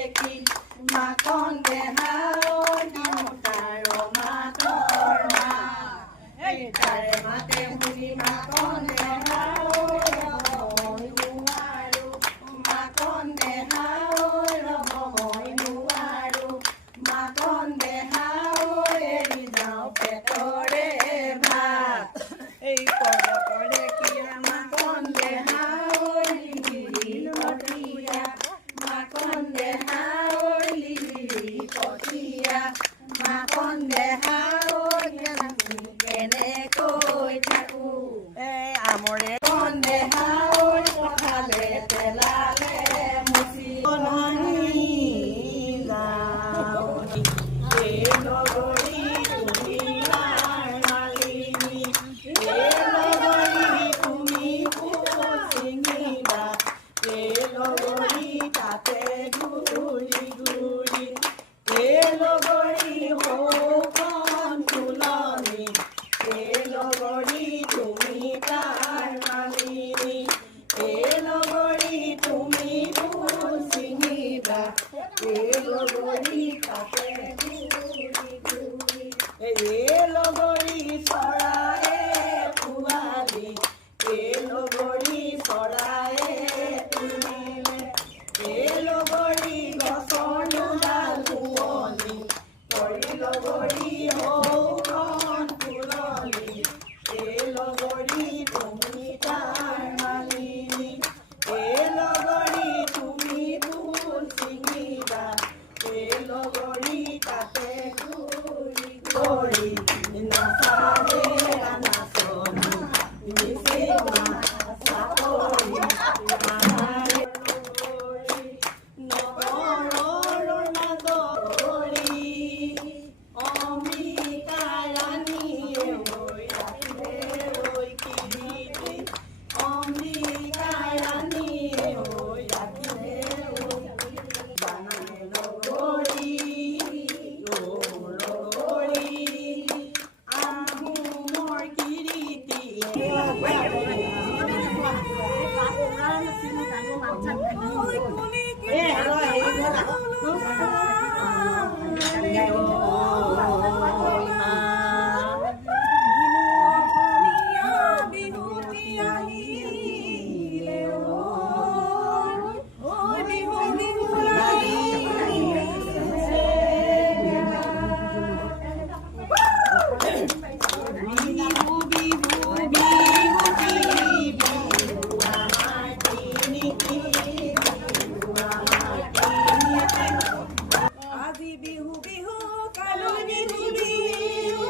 দেখি মাকন দেহাই তাৰ মাতৰ মা এই তাৰে মাতে শুনি মাকন দেহাই মই নোৱাৰো মাকন দেহাই ৰব মই নোৱাৰো মাকন দেহাই এৰি যাওঁ পেটৰে ভাত এই পদকৰে কিয়া মাকন দেহাই লিলি পঠিয়া মাকন দেহাই লিলি পঠিয়া মাকন দেহাই কেনেকৈ থাকো এই আমৰে কন দেহাই পঠালে পেলালে মুচি নাহি যাওঁ এই নগৰী তুমি মালিনী এই নগৰী তুমি ফুল চিঙিবা এই নগৰী তাতে ঘূৰি ঘূৰি এই নগৰী সৌখন ফুলনি এই নগৰী তুমি তাৰ মালিনী এই নগৰী তুমি ফুল চিঙিবা এই নগৰী তাতে ঘূৰি ঘূৰি এই নগৰী চৰায়ে পোৱালি এই নগৰী চৰায়ে তুলিলে এই নগৰী গছৰ ডাল শুৱনি কৰি নগৰী সৌখন ফুলনি এই নগৰী তুমি তাৰ মালিনী এই নগৰী তুমি ফুল চিঙিবা এই নগৰী তাতে ঘূৰি ঘূৰি নাচাৰে নাচনি নিচে চাকৰি মাৰে নগৰৰ নাগৰি অম্বিকা ৰাণীয়ে হৈ ৰাখিলে ঐ কিৰিটি অম্বিকা ৰাণীয়ে হৈ ৰাখিলে জানানে নগৰি নগৰি আহোমৰ কিৰিটি আজি বিহু বিহু কালি বিহু বিহু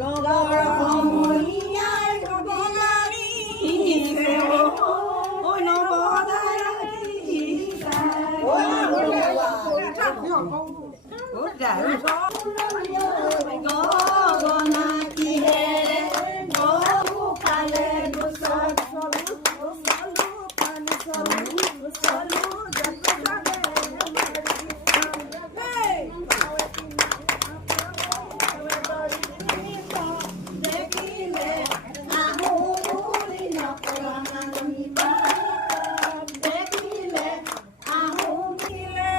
লগৰ সমনীয়াই কবলাৰী গগনা কিহেৰে গৰু খালে গুচত দেখিলে আহো বুলি নকৰা নানিবা দেখিলে আহো মিলে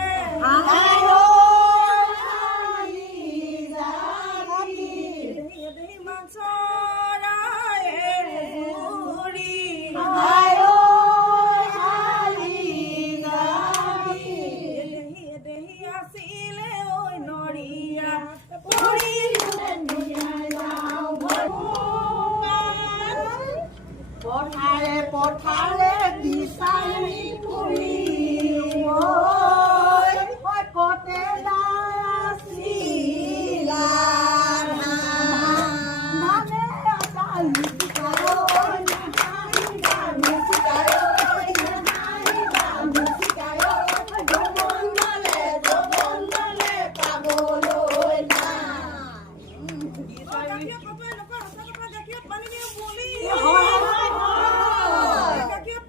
পথাৰে পথাৰে বিচাৰি ফুৰি কতে দাছিলা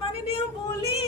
পানী দিওঁ বুলি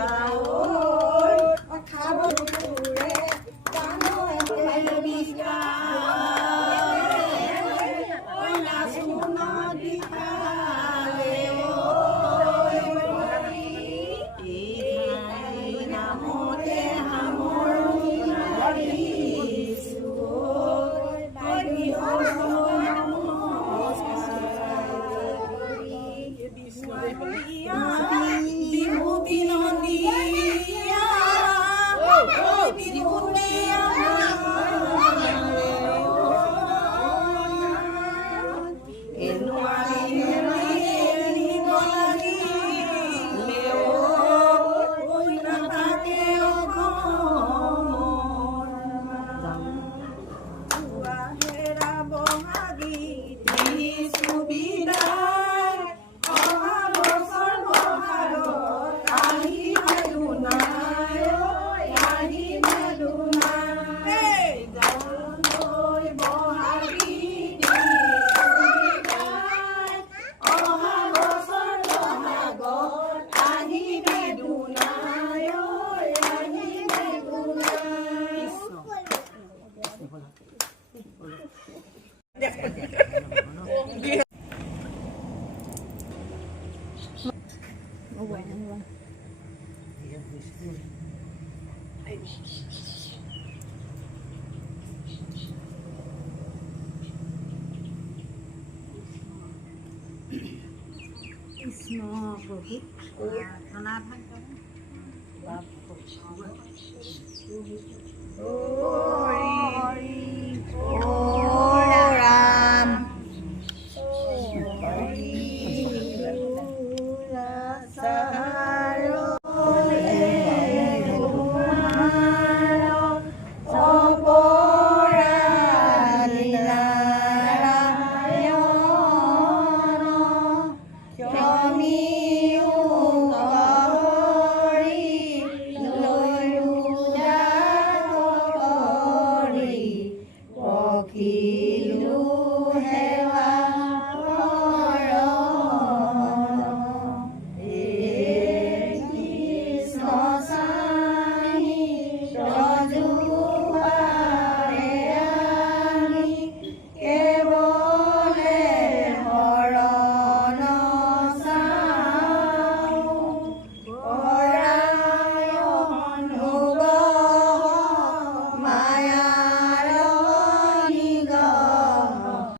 দিবা খাব কৃষ্ণ প্ৰভু প্ৰাৰ্থনা ভাগ